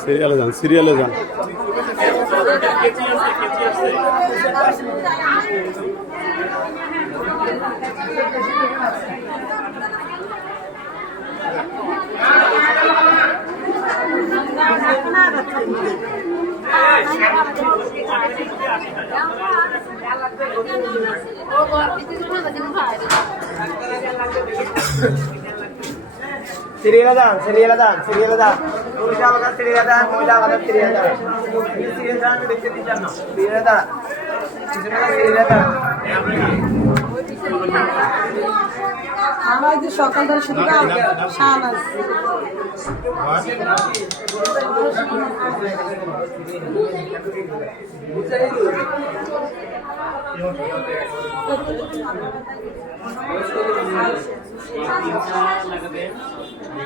সিরিয়ালে যান, সিরিয়ালে যান। সিরিয়ালে যান, সিরিয়ালে যান, সিরিয়ালে যান। পুরুষ আলাদা সিরিয়ালে যান, মহিলা আলাদা সিরিয়ালে যান। সিরিয়াল যান, আমি দেখতে দিচ্ছি না। সিরিয়ালে যান, সিরিয়ালে যান। আমার যে সকাল ধরে শুধু শাহনাজ